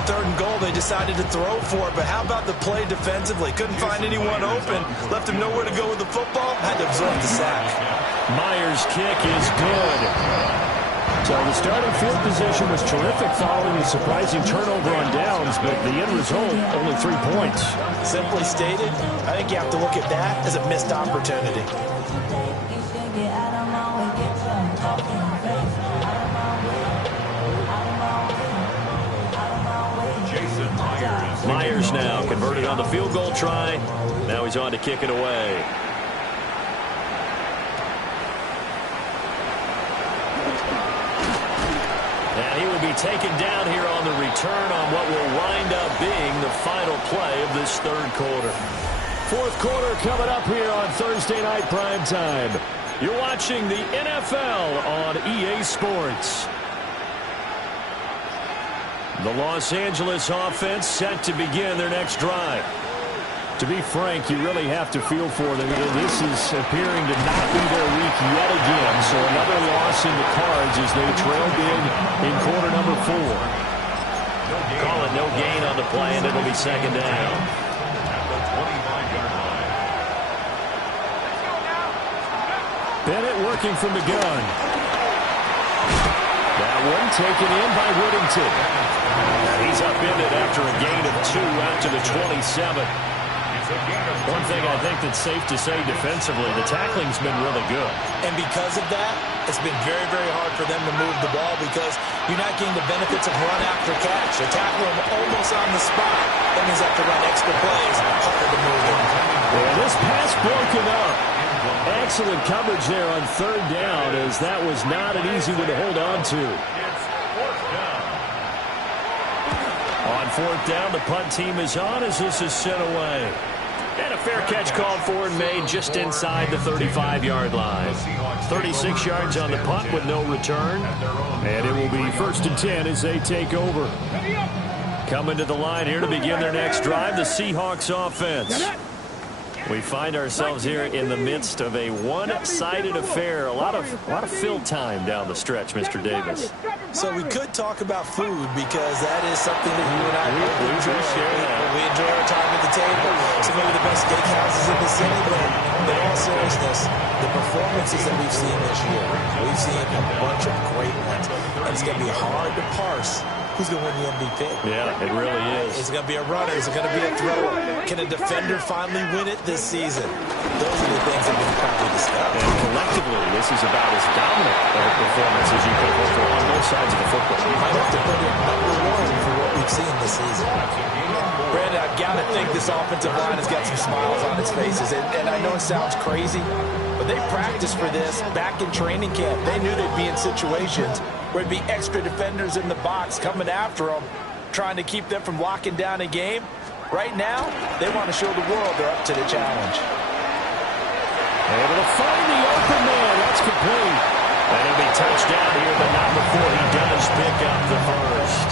3rd and goal, they decided to throw for it, but how about the play defensively? Couldn't find anyone open, left him nowhere to go with the football, had to absorb the sack. Myers' kick is good. So the starting field position was terrific following a surprising turnover on downs, but the end result, only 3 points. Simply stated, I think you have to look at that as a missed opportunity. Myers now converted on the field goal try. Now he's on to kick it away. And he will be taken down here on the return on what will wind up being the final play of this 3rd quarter. 4th quarter coming up here on Thursday Night Primetime. You're watching the NFL on EA Sports. The Los Angeles offense set to begin their next drive. To be frank, you really have to feel for them. This is appearing to not be their week yet again. So another loss in the cards as they trail big in quarter number 4. Call it no gain on the play, and it'll be 2nd down. 25-yard line. Bennett working from the gun. That one taken in by Whittington. He's up in it after a gain of 2 out to the 27. One thing I think that's safe to say defensively, the tackling's been really good. And because of that, it's been very, very hard for them to move the ball because you're not getting the benefits of run after catch. They're tackling them almost on the spot. That means they have to run extra plays, harder to move them. Well, this pass broken up. Excellent coverage there on 3rd down, as that was not an easy one to hold on to. On 4th down, the punt team is on as this is sent away. And a fair catch called for and made just inside the 35-yard line. 36 yards on the punt with no return. And it will be 1st and 10 as they take over. Coming to the line here to begin their next drive, the Seahawks offense. We find ourselves here in the midst of a one-sided affair. A lot of fill time down the stretch, Mr. Davis. So we could talk about food because that is something that you and I both enjoy. We enjoy our time at the table. Some of the best steakhouses in the city, but in all seriousness, the performances that we've seen this year, we've seen a bunch of great ones. And it's going to be hard to parse who's going to win the MVP. Yeah, it really is. Is it going to be a runner? Is it going to be a thrower? Can a defender finally win it this season? Those are the things that we can probably discuss. And collectively, this is about as dominant of a performance as you can hope for on both sides of the football. You might have to put it #1 for what we've seen this season. Brandon, I've got to think this offensive line has got some smiles on its faces. And I know it sounds crazy, but they practiced for this back in training camp. They knew they'd be in situations where it'd be extra defenders in the box coming after them, trying to keep them from locking down a game. Right now, they want to show the world they're up to the challenge. Able to find the open man. That's complete. And he'll be touched down here, but not before he does pick up the first.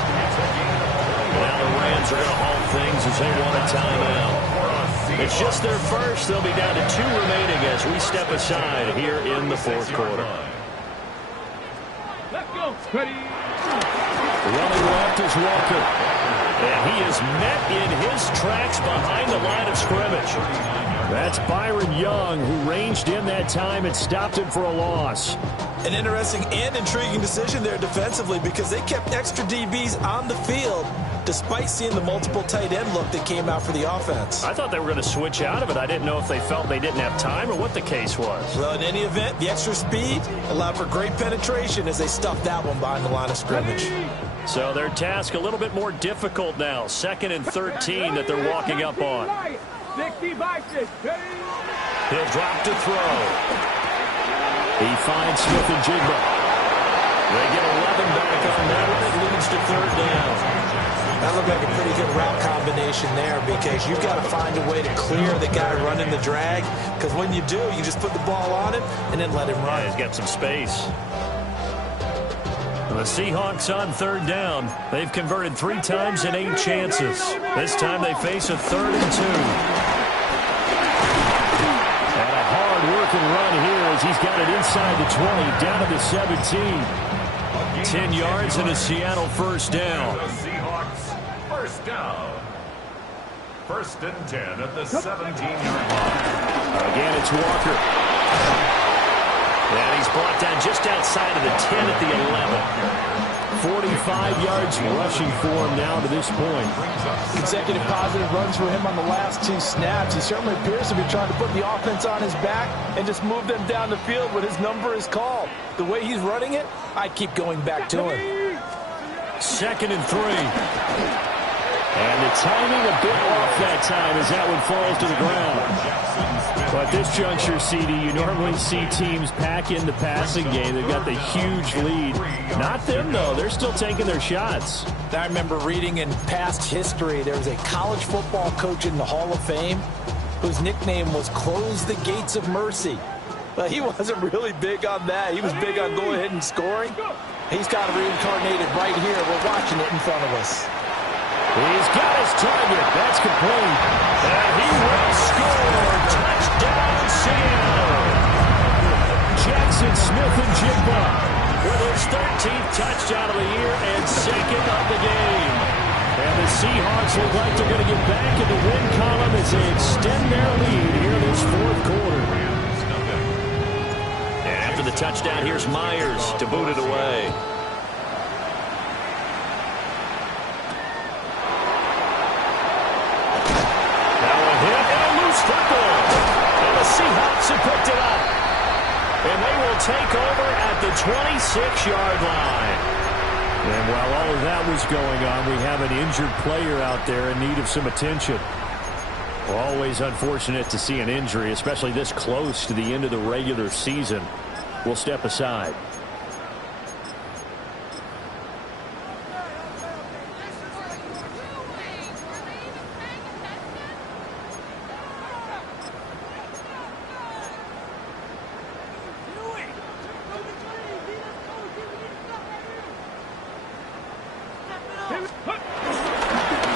Now the Rams are going to halt things as they want a timeout. It's just their first. They'll be down to 2 remaining as we step aside here in the 4th quarter. Let's go. Ready. Running left is Walker. And he is met in his tracks behind the line of scrimmage. That's Byron Young, who ranged in that time and stopped him for a loss. An interesting and intriguing decision there defensively because they kept extra DBs on the field despite seeing the multiple tight end look that came out for the offense. I thought they were going to switch out of it. I didn't know if they felt they didn't have time or what the case was. Well, in any event, the extra speed allowed for great penetration as they stuffed that one behind the line of scrimmage. So their task a little bit more difficult now. 2nd and 13 that they're walking up on. 60 by 6. He'll drop to throw. He finds Smith and Ggml. They get 11 back on that one. It leads to 3rd down. That looked like a pretty good route combination there because you've got to find a way to clear the guy running the drag because when you do, you just put the ball on him and then let him run. Yeah, he's got some space. The Seahawks on 3rd down. They've converted 3 times in 8 chances. This time they face a 3rd and 2. And a hard-working run here as he's got it inside the 20, down to the 17. 10 yards and a Seattle 1st down. The Seahawks 1st down. 1st and 10 at the 17-yard line. Again, it's Walker. And he's brought down just outside of the 10 at the 11. 45 yards rushing for him now to this point. Consecutive positive runs for him on the last 2 snaps. He certainly appears to be trying to put the offense on his back and just move them down the field when his number is called. The way he's running it, I keep going back to him. 2nd and 3. And the timing a bit off that time as that one falls to the ground. But this juncture, CD, you normally see teams pack in the passing game. They've got the huge lead. Not them, though. They're still taking their shots. I remember reading in past history, there was a college football coach in the Hall of Fame whose nickname was Close the Gates of Mercy. But he wasn't really big on that. He was big on going ahead and scoring. He's kind of reincarnated right here. We're watching it in front of us. He's got his target. That's complete. And he will score. Touchdown, Seattle. Jackson Smith and Ggml with his 13th touchdown of the year and 2nd of the game. And the Seahawks look like they're going to get back in the win column as they extend their lead here this fourth quarter. And after the touchdown, here's Myers to boot it away. Now a hit and a loose football. And the Seahawks have picked it up. And they will take over at the 26-yard line. And while all of that was going on, we have an injured player out there in need of some attention. Always unfortunate to see an injury, especially this close to the end of the regular season. We'll step aside.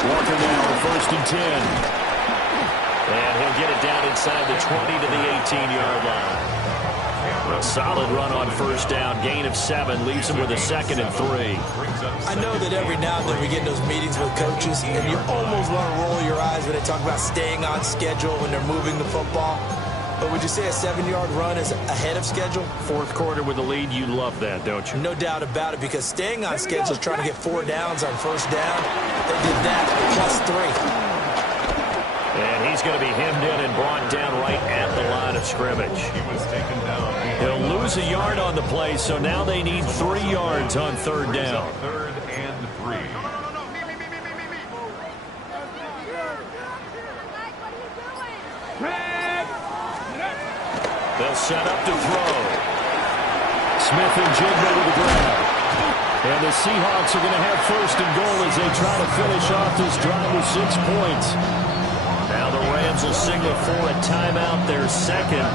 Walker now on 1st and 10. And he'll get it down inside the 20 to the 18-yard line. A solid run on first down. Gain of 7 leaves him with a 2nd and 3. I know that every now and then we get in those meetings with coaches, and you almost want to roll your eyes when they talk about staying on schedule when they're moving the football. But would you say a 7-yard run is ahead of schedule? Fourth quarter with the lead, you love that, don't you? No doubt about it, because staying on schedule is trying to get 4 downs on first down. They did that +3. And he's going to be hemmed in and brought down right at the line of scrimmage. He was taken down. He'll lose a yard on the play, so now they need 3 yards on third down. 3rd and 3. They'll set up to throw. Smith and Ggml with the grab. And the Seahawks are going to have 1st and goal as they try to finish off this drive with 6 points. Now the Rams will signal for a timeout, their 2nd.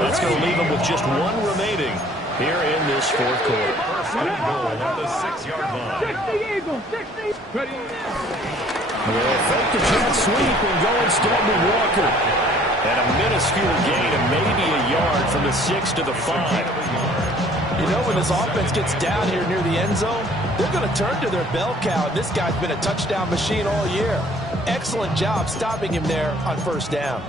That's going to leave them with just 1 remaining here in this fourth quarter. 1st and goal at the 6-yard line. 60 Eagles, 60. Ready. They'll fake the jet sweep and go instead to Walker. And a minuscule gain of maybe a yard from the 6 to the 5. You know, when this offense gets down here near the end zone, they're going to turn to their bell cow. This guy's been a touchdown machine all year. Excellent job stopping him there on first down.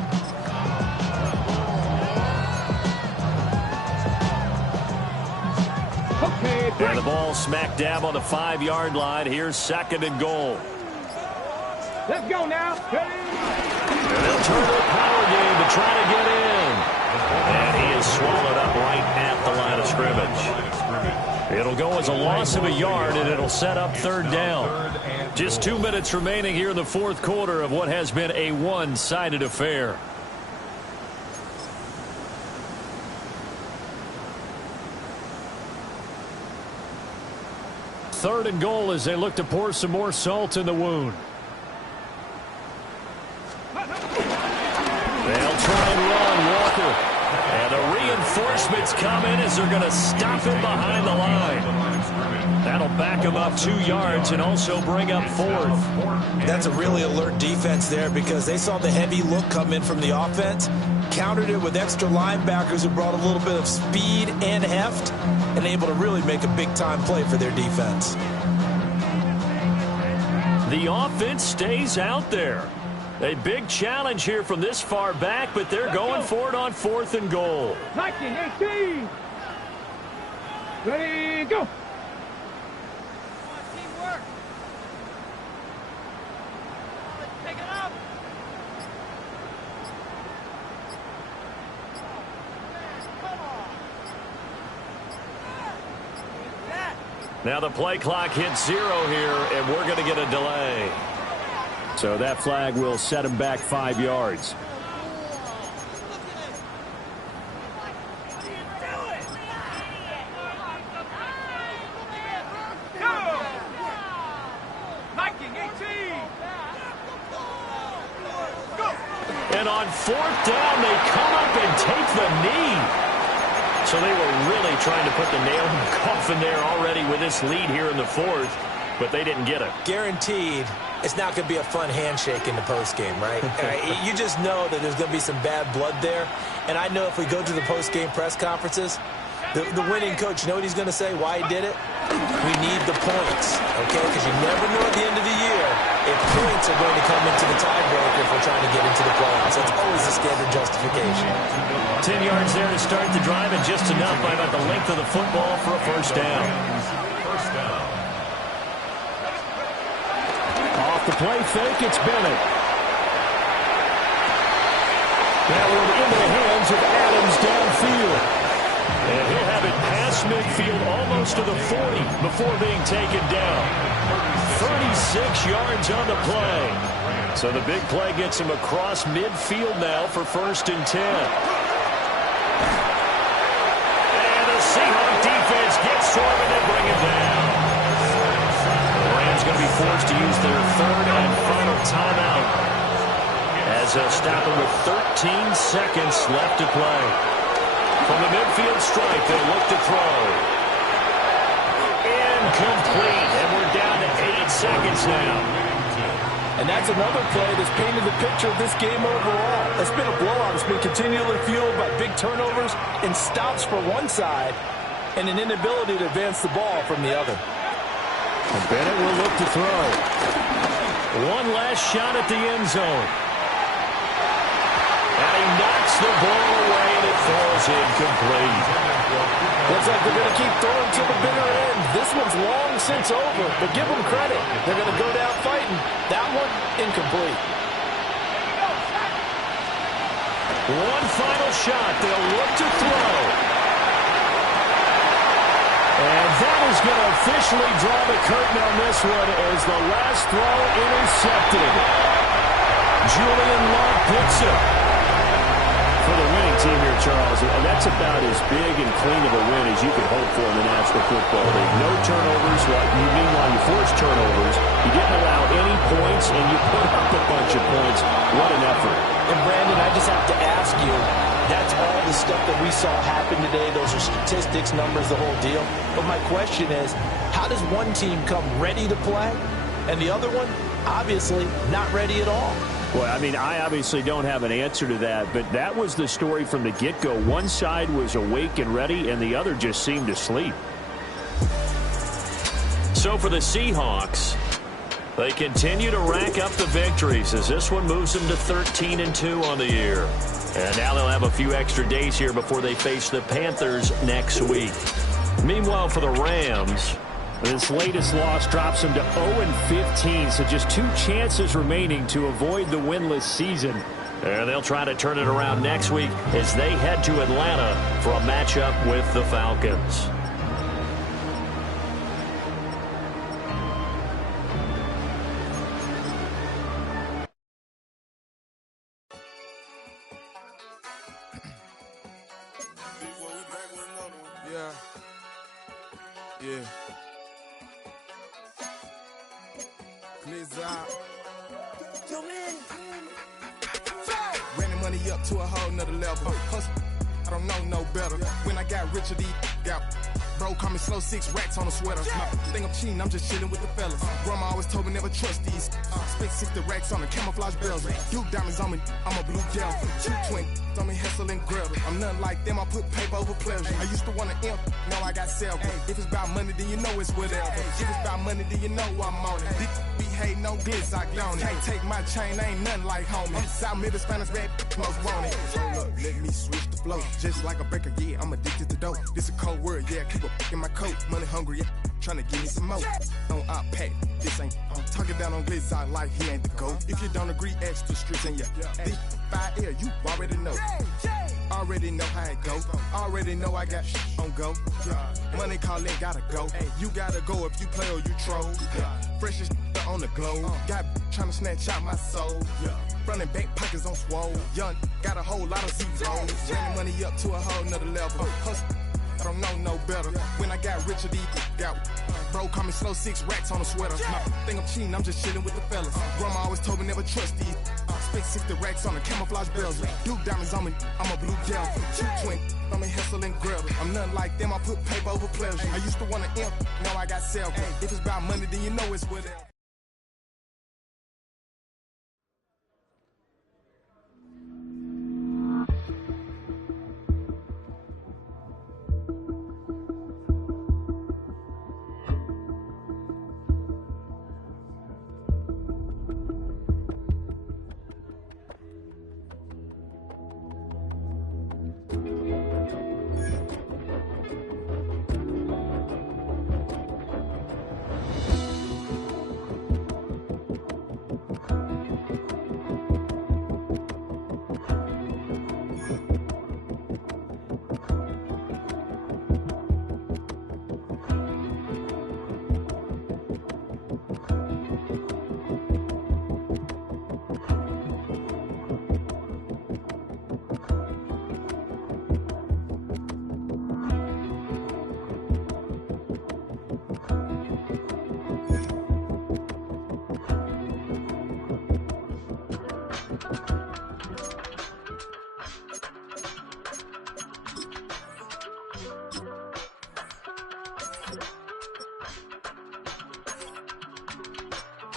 And the ball smack dab on the 5-yard line. Here's 2nd and goal. Let's go now. They'll turn to a power game to try to get in. And he is swallowed up right at the line of scrimmage. It'll go as a loss of a yard, and it'll set up 3rd down. Just 2 minutes remaining here in the fourth quarter of what has been a one-sided affair. Third and goal as they look to pour some more salt in the wound. They'll try and run Walker. And the reinforcements come in as they're going to stop him behind the line. That'll back him up 2 yards and also bring up 4th. That's a really alert defense there, because they saw the heavy look come in from the offense, countered it with extra linebackers who brought a little bit of speed and heft, and able to really make a big-time play for their defense. The offense stays out there. A big challenge here from this far back, but they're going for it on 4th and goal. 19-18. Ready, go. Teamwork. Take it up. Come on. Now the play clock hits 0 here, and we're going to get a delay. So that flag will set him back 5 yards. And on 4th down, they come up and take the knee. So they were really trying to put the nail in the coffin there already with this lead here in the 4th, but they didn't get it. Guaranteed, it's not going to be a fun handshake in the postgame, right? You just know that there's going to be some bad blood there. And I know if we go to the postgame press conferences, the winning coach, you know what he's going to say, why he did it? We need the points, okay? Because you never know at the end of the year if points are going to come into the tiebreaker if we're trying to get into the playoffs. That's always the standard justification. 10 yards there to start the drive, and just enough by about the length of the football for a first down. First down. Off the play fake, it's Bennett. That one into the hands of Adams downfield. And he'll have it past midfield almost to the 40 before being taken down. 36 yards on the play. So the big play gets him across midfield now for 1st and 10. And the Seahawks defense gets to him and they bring him down. The Rams going to be forced to use their 3rd and final timeout as they'll stop him with 13 seconds left to play. From the midfield stripe, they'll look to throw. Incomplete, and we're down to 8 seconds now. And that's another play that's painted the picture of this game overall. It's been a blowout. It's been continually fueled by big turnovers and stops for one side and an inability to advance the ball from the other. And Bennett will look to throw. One last shot at the end zone. And he knocks the ball away, and it falls incomplete. Looks like they're going to keep throwing to the bitter end. This one's long since over, but give them credit. They're going to go down fighting. That one, incomplete. One final shot. They'll look to throw. And that is going to officially draw the curtain on this one as the last throw intercepted. Julian Love picks it for the winning team here, Charles. And that's about as big and clean of a win as you can hope for in the National Football League. No turnovers. Meanwhile, you force turnovers. You didn't allow any points, and you put up a bunch of points. What an effort. And, Brandon, I just have to ask you, that's all the stuff that we saw happen today. Those are statistics, numbers, the whole deal. But my question is, how does one team come ready to play, and the other one, obviously, not ready at all? Well, I mean, I obviously don't have an answer to that, but that was the story from the get-go. One side was awake and ready, and the other just seemed to sleep. So for the Seahawks, they continue to rack up the victories as this one moves them to 13-2 on the year. And now they'll have a few extra days here before they face the Panthers next week. Meanwhile, for the Rams, this latest loss drops them to 0-15, so just 2 chances remaining to avoid the winless season. And they'll try to turn it around next week as they head to Atlanta for a matchup with the Falcons. Yeah. Running money up to a whole nother level. Hustle, I don't know no better. When I got richer, these got bro, call me slow 6 racks on a sweater. Think I'm cheating, I'm just chilling with the fellas. Grandma always told me never trust these. Spent 60 racks on the camouflage bells. Duke diamonds on me, I'm a blue devil. 220 on me, Hessel and Gretel. I'm nothing like them, I put paper over pleasure. I used to want to imp, now I got several. If it's about money, then you know it's whatever. If it's about money, then you know I'm on it. This be hating, no glitz, I gone it. Can't take my chain, ain't nothing like homie. South Middle Spanish red, most want it. Look, let me switch the flow. Just like a baker, yeah, I'm addicted to dope. This a cold word, yeah, keep a in my coat. Money hungry, yeah, trying to give me some more. On I pack, this ain't talking down on glitz, I like he ain't the goat. If you don't agree, ask the streets and yeah. This 5 air, you already know. Already know how it go. Already know I got on go. Money calling, gotta go. You gotta go if you play or you troll. Freshest on the globe. Got trying to snatch out my soul. Running back pockets on swole. Young, got a whole lot of zeros. Running money up to a whole nother level. Hustle, I don't know no better. When I got richer, these got bro, call me slow 6 racks on a sweater. Think I'm cheating, I'm just chilling with the fellas. Grandma always told me never trust these. Spent 60 racks on the camouflage bells. Duke diamonds on me, I'm a blue devil. 220 on me, Hessel and Gretel. I'm nothing like them, I put paper over pleasure. I used to want to imp, now I got several. If it's about money, then you know it's whatever.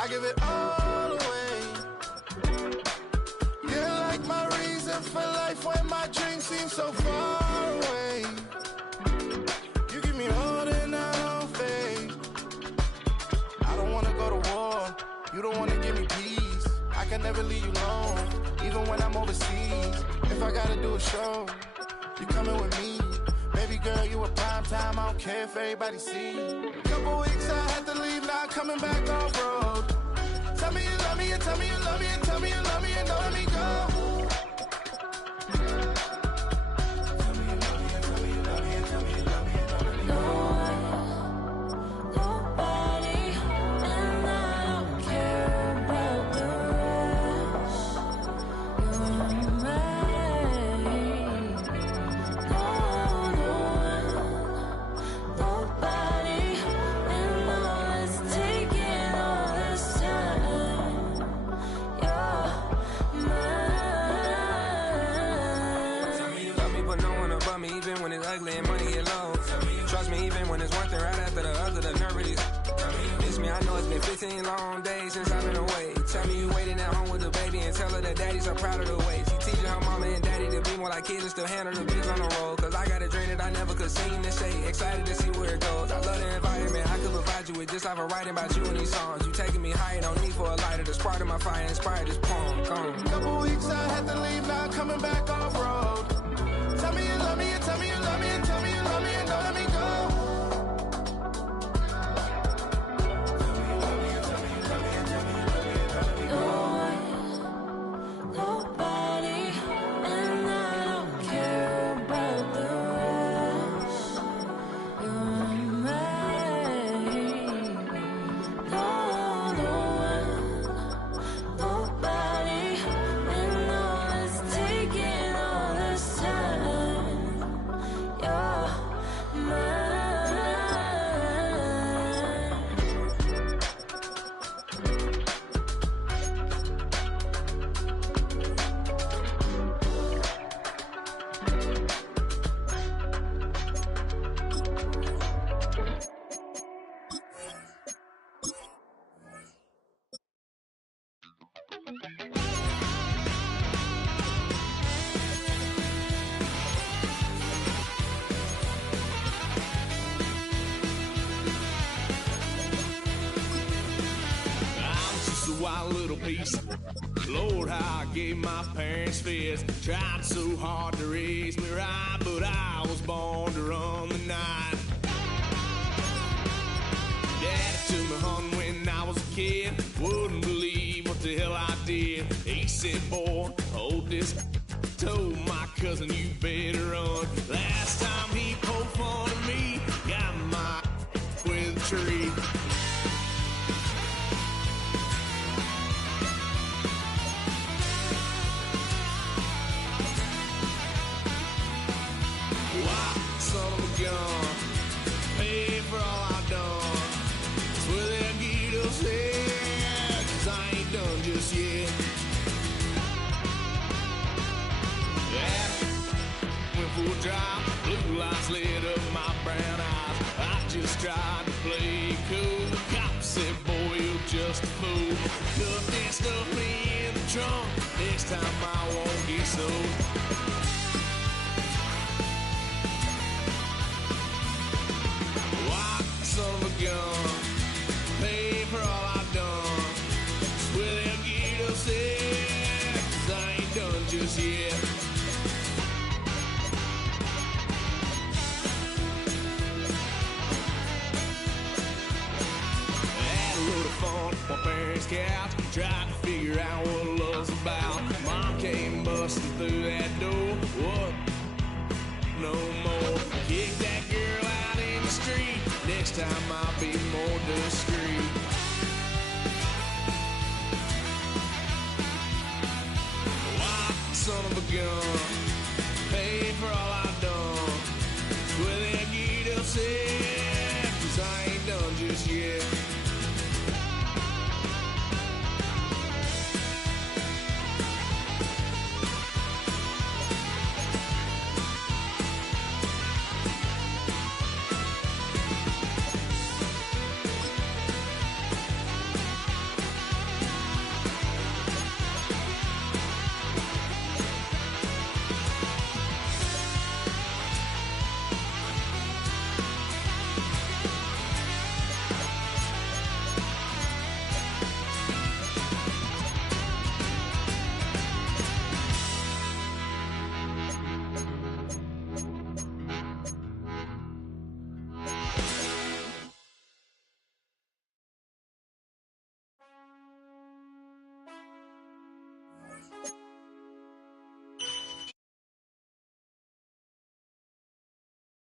I give it all away. You're like my reason for life when my dreams seem so far away. You give me all that I don't fade. I don't wanna go to war. You don't wanna give me peace. I can never leave you alone, even when I'm overseas. If I gotta do a show, you coming with me. Baby girl, you a prime time. I don't care if everybody see. Couple weeks I had to leave, now I'm coming back off road. Tell me you love me, and tell me you love me, and tell me you love me, and don't let me go. Trust me, even when it's one thing right after the other, the nerve is. Miss me, I know it's been 15 long days since I've been away. Tell me you waiting at home with the baby and tell her that daddy's so proud of the way. She teaching her mama and daddy to be more like kids and still handle the biz on the road. Cause I got a dream that I never could sing and say. Excited to see where it goes. I love the environment. I could provide you with just like a writing about you in these songs. You taking me higher, don't need for a lighter. The spark of my fire inspired this poem. Couple weeks I had to leave, now I'm coming back off road. Tell me you love me, and tell me you love me, and tell me you love me, and don't let me go. Wild little piece. Lord, how I gave my parents fist. Tried so hard to raise me right, but I was born to run the night. Daddy took me hunting when I was a kid. Wouldn't believe what the hell I did. He said, boy, hold this. Told my cousin, you better run. Last time he poked fun of me, got my with a tree. Son of a gun, pay for all I've done. Swear they'll get upset, 'cause I ain't done just yet. Yeah, went for a drive, blue lights lit up my brown eyes. I just tried to play cool. The cop said, boy, you're just a fool. Cuffed and stuffed me in the trunk. Next time I won't get sold. Son of a gun, pay for all I've done. Swear they'll get upset, 'cause I ain't done just yet. Had a little fun at my parents' couch, tried to figure out what love's about. Mom came busting through that door. What? No more. Kick that girl out in the street. Next time I'll be more discreet. Wild son of a gun, pay for all I've done. Swear they'll get upset, 'cause I ain't done just yet.